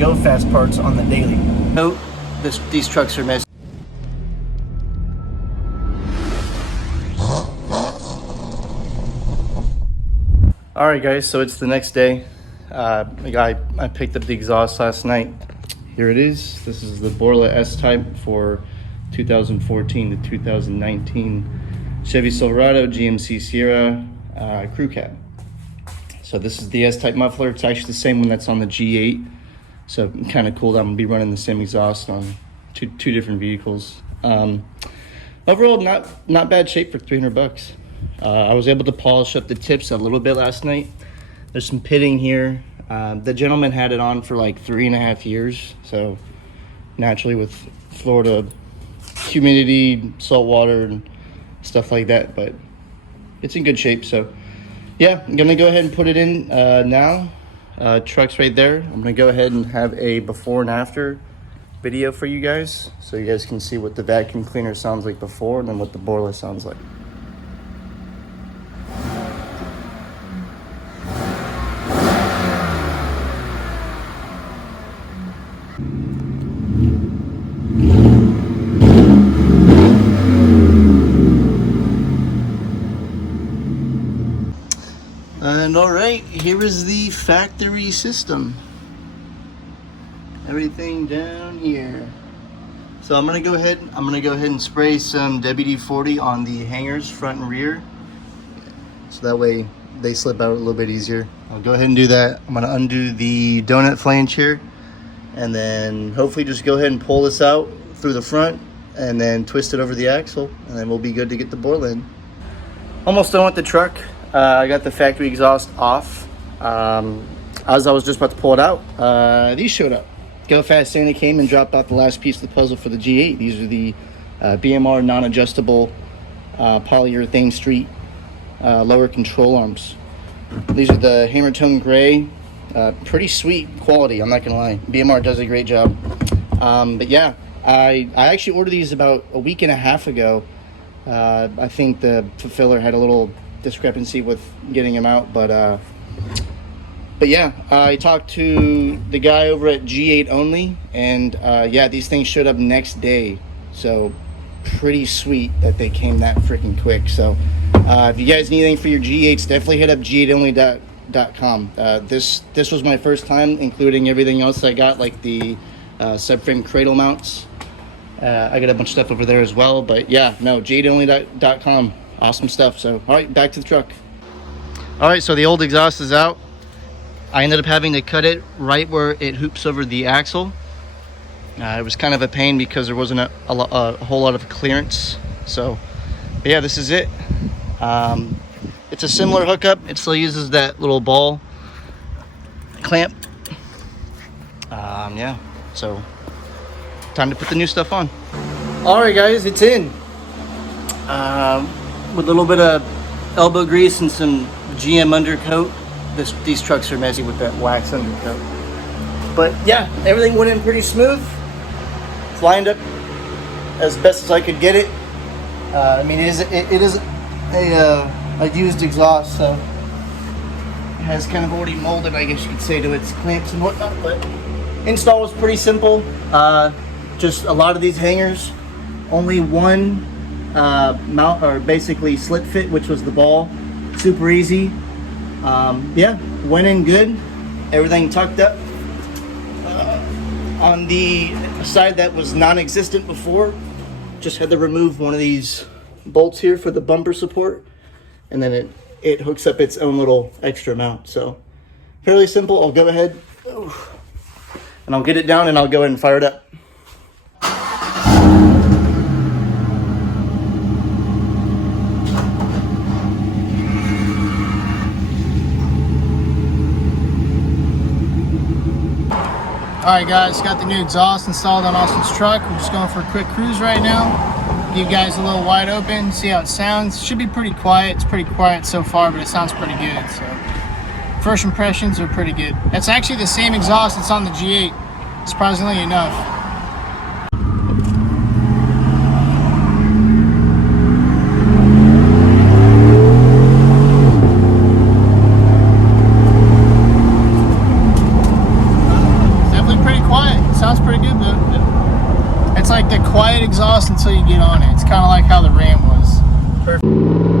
go fast parts on the daily. Note, these trucks are messy. Alright guys, so it's the next day. I picked up the exhaust last night. Here it is. This is the Borla S-type for 2014 to 2019 Chevy Silverado GMC Sierra crew cab. So this is the S-type muffler. It's actually the same one that's on the G8. So kind of cool that I'm gonna be running the same exhaust on two different vehicles. Overall, not bad shape for 300 bucks. I was able to polish up the tips a little bit last night. There's some pitting here. The gentleman had it on for like 3.5 years. So naturally with Florida humidity, salt water and stuff like that, but it's in good shape. So yeah, I'm gonna go ahead and put it in now. Truck's right there. I'm gonna go ahead and have a before and after video for you guys, so you guys can see what the vacuum cleaner sounds like before and then what the Borla sounds like. And all right, here is the factory system. Everything down here. So I'm gonna go ahead and spray some WD-40 on the hangers front and rear, so that way they slip out a little bit easier. I'll go ahead and do that. I'm gonna undo the donut flange here, and then hopefully just go ahead and pull this out through the front and then twist it over the axle, and then we'll be good to get the Borla in. Almost done with the truck. I got the factory exhaust off. As I was just about to pull it out, these showed up. Go Fast Santa came and dropped out the last piece of the puzzle for the G8. These are the BMR non-adjustable polyurethane street lower control arms. These are the hammer tone gray. Pretty sweet quality, I'm not gonna lie. BMR does a great job. But yeah, I actually ordered these about a week and a half ago. I think the fulfiller had a little discrepancy with getting them out, but yeah, I talked to the guy over at G8 Only, and yeah, these things showed up next day. So pretty sweet that they came that freaking quick. So if you guys need anything for your G8s, definitely hit up g8only.com. This was my first time including everything else I got, like the subframe cradle mounts. I got a bunch of stuff over there as well, but yeah, no, g8only.com. Awesome stuff. So all right, back to the truck. All right, so the old exhaust is out. I ended up having to cut it right where it hoops over the axle. It was kind of a pain because there wasn't a whole lot of clearance. So yeah, this is it. It's a similar hookup. It still uses that little ball clamp. Yeah, so time to put the new stuff on. All right guys, it's in. With a little bit of elbow grease and some GM undercoat. These trucks are messy with that wax undercoat. But yeah, everything went in pretty smooth. It's lined up as best as I could get it. I mean, it is a used exhaust, so it has kind of already molded, I guess you could say, to its clamps and whatnot. But install was pretty simple. Just a lot of these hangers, only one mount, or basically slit fit, which was the ball. Super easy. Yeah, went in good. Everything tucked up. On the side that was non-existent before, just had to remove one of these bolts here for the bumper support, and then it hooks up its own little extra mount. So fairly simple. I'll go ahead and I'll get it down and I'll go ahead and fire it up. Alright guys, got the new exhaust installed on Austin's truck. We're just going for a quick cruise right now. Give you guys a little wide open, see how it sounds. Should be pretty quiet. It's pretty quiet so far, but it sounds pretty good. So first impressions are pretty good. That's actually the same exhaust that's on the G8, surprisingly enough. Definitely pretty until you get on it. It's kind of like how the Ram was. Perfect.